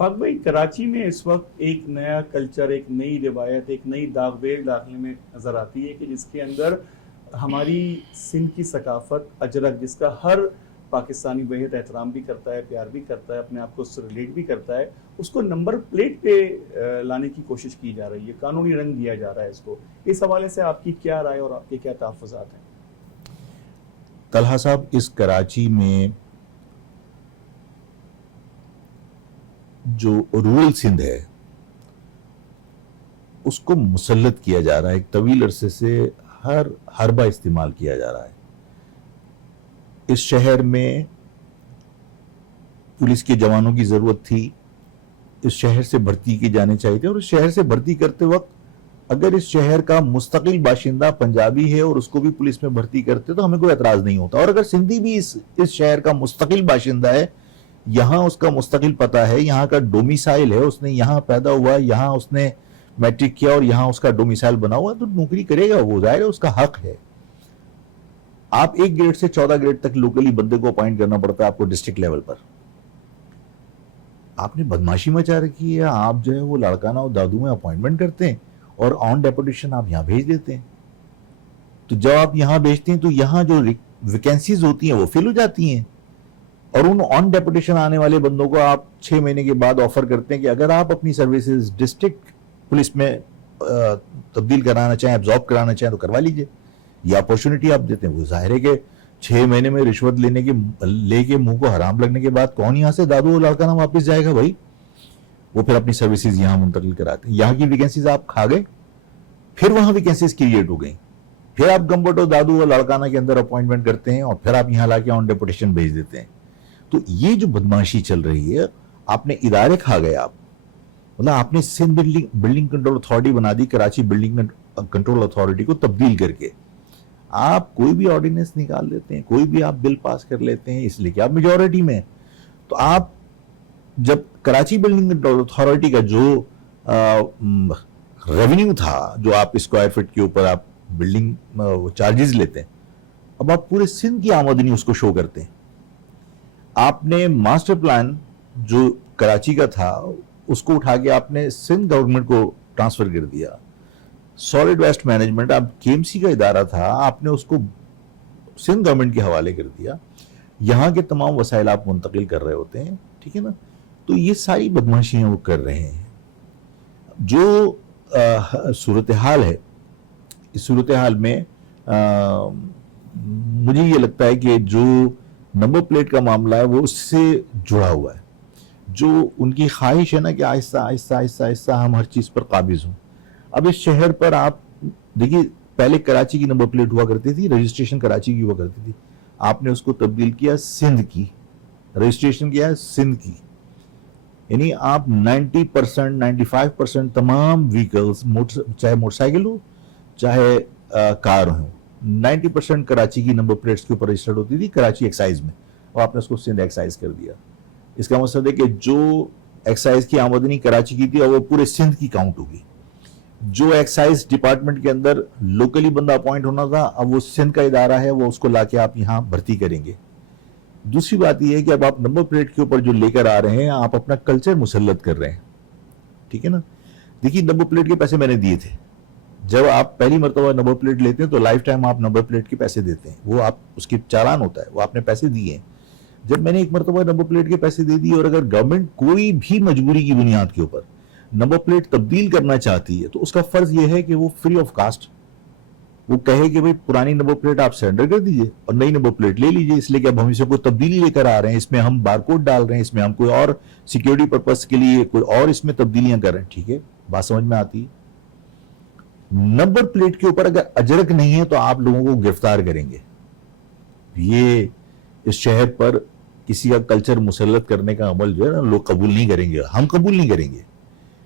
फाक भाई, कराची में इस वक्त एक नया कल्चर, एक नई रिवायत, एक नई दागबेल दाखिले में नज़र आती है कि जिसके अंदर हमारी सिंध की सकाफत अजरक, जिसका हर पाकिस्तानी बेहद एहतराम भी करता है, प्यार भी करता है, अपने आप को उससे रिलेट भी करता है, उसको नंबर प्लेट पे लाने की कोशिश की जा रही है, कानूनी रंग दिया जा रहा है इसको। इस हवाले से आपकी क्या राय और आपके क्या तहफ़्फ़ुज़ात हैं? तलहा साहब, इस कराची में जो रूरल सिंध है उसको मुसल्लत किया जा रहा है, एक तवील अरसे से हर हरबा इस्तेमाल किया जा रहा है। इस शहर में पुलिस के जवानों की जरूरत थी, इस शहर से भर्ती की जाने चाहिए थे, और इस शहर से भर्ती करते वक्त अगर इस शहर का मुस्तकिल बाशिंदा पंजाबी है और उसको भी पुलिस में भर्ती करते तो हमें कोई एतराज नहीं होता। और अगर सिंधी भी इस शहर का मुस्तकिल बाशिंदा है, यहाँ उसका मुस्तकिल पता है, यहाँ का डोमिसाइल है, उसने यहाँ पैदा हुआ, यहाँ उसने मैट्रिक किया और यहाँ उसका डोमिसाइल बना हुआ, तो नौकरी करेगा वो, जाहिर है उसका हक है। आप 1 ग्रेड से 14 ग्रेड तक लोकली बंदे को अपॉइंट करना पड़ता है आपको डिस्ट्रिक्ट लेवल पर। आपने बदमाशी मचा रखी है, आप जो है वो लड़काना और दादू में अपॉइंटमेंट करते हैं और ऑन डेपुटेशन आप यहां भेज देते हैं। तो जब आप यहां भेजते हैं तो यहां जो वैकेंसीज होती हैं वो फिल हो जाती हैं, और उन ऑन डेपुटेशन आने वाले बंदों को आप 6 महीने के बाद ऑफर करते हैं कि अगर आप अपनी सर्विसेज डिस्ट्रिक्ट पुलिस में तब्दील कराना चाहें, एब्जॉर्ब कराना चाहें तो करवा लीजिए। ये अपॉर्चुनिटी आप देते हैं। वो जाहिर है कि 6 महीने में रिश्वत लेके मुंह को हराम लगने के बाद कौन यहां से दादू और लड़काना वापस जाएगा भाई? वो फिर अपनी सर्विसेज यहां मुंतकिल कराते हैं। यहाँ की वैकेंसीज आप खा गए, फिर वहां वैकेंसीज क्रिएट हो गई, फिर आप गंबट और दादू और लड़काना के अंदर अपॉइंटमेंट करते हैं और फिर आप यहां लाके ऑन डेपुटेशन भेज देते हैं। तो ये जो बदमाशी चल रही है, आपने इदारे खा गए। आप मतलब आपने सिंध बिल्डिंग कंट्रोल अथॉरिटी बना दी, कराची बिल्डिंग कंट्रोल अथॉरिटी को तब्दील करके। आप कोई भी ऑर्डिनेंस निकाल लेते हैं, कोई भी आप बिल पास कर लेते हैं, इसलिए कि आप मेजॉरिटी में। तो आप जब कराची बिल्डिंग कंट्रोल अथॉरिटी का जो रेवेन्यू था, जो आप स्क्वायर फीट के ऊपर आप बिल्डिंग चार्जेस लेते हैं, अब आप पूरे सिंध की आमदनी उसको शो करते हैं। आपने मास्टर प्लान जो कराची का था उसको उठा के आपने सिंध गवर्नमेंट को ट्रांसफर कर दिया। सॉलिड वेस्ट मैनेजमेंट, आप केएमसी का इदारा था, आपने उसको सिंध गवर्नमेंट के हवाले कर दिया। यहाँ के तमाम वसाइल आप मुंतकिल कर रहे होते हैं, ठीक है ना। तो ये सारी बदमाशियां वो कर रहे हैं। जो सूरत हाल है, इस सूरत हाल में मुझे ये लगता है कि जो नंबर प्लेट का मामला है वो उससे जुड़ा हुआ है। जो उनकी ख्वाहिश है ना कि आहिस्ता आहिस्ता आहिस्ता आहिस्ता हम हर चीज़ पर काबिज हों। अब इस शहर पर आप देखिए, पहले कराची की नंबर प्लेट हुआ करती थी, रजिस्ट्रेशन कराची की हुआ करती थी, आपने उसको तब्दील किया सिंध की, रजिस्ट्रेशन किया है सिंध की। यानी आप 90% 95% तमाम व्हीकल्स, चाहे मोटरसाइकिल हो चाहे कार हो, 90% कराची की नंबर प्लेट्स के ऊपर रजिस्टर्ड होती थी कराची एक्साइज में, और आपने उसको सिंध एक्साइज कर दिया। इसका मतलब है कि जो एक्साइज की आमदनी कराची की थी और वो पूरे सिंध की काउंट होगी। जो एक्साइज डिपार्टमेंट के अंदर लोकली बंदा अपॉइंट होना था, अब वो सिंध का इदारा है, वो उसको लाके आप यहाँ भर्ती करेंगे। दूसरी बात यह है कि अब आप नंबर प्लेट के ऊपर जो लेकर आ रहे हैं, आप अपना कल्चर मुसल्लत कर रहे हैं, ठीक है ना। देखिए, नंबर प्लेट के पैसे मैंने दिए थे। जब आप पहली मरतबा नंबर प्लेट लेते हैं तो लाइफ टाइम आप नंबर प्लेट के पैसे देते हैं, वो आप उसकी चालान होता है, वो आपने पैसे दिए हैं। जब मैंने एक मरतबा नंबर प्लेट के पैसे दे दिए और अगर गवर्नमेंट कोई भी मजबूरी की बुनियाद के ऊपर नंबर प्लेट तब्दील करना चाहती है तो उसका फर्ज यह है कि वो फ्री ऑफ कास्ट वो कहे कि भाई पुरानी नंबर प्लेट आप सरेंडर कर दीजिए और नई नंबर प्लेट ले लीजिए, इसलिए कि अब हम इसे कोई तब्दीली लेकर आ रहे हैं, इसमें हम बारकोड डाल रहे हैं, इसमें हम कोई और सिक्योरिटी पर्पस के लिए कोई और इसमें तब्दीलियां कर रहे हैं। ठीक है, बात समझ में आती है। नंबर प्लेट के ऊपर अगर अजरक नहीं है तो आप लोगों को गिरफ्तार करेंगे। ये इस शहर पर किसी का कल्चर मुसल्लत करने का अमल जो है ना, लोग कबूल नहीं करेंगे, हम कबूल नहीं करेंगे।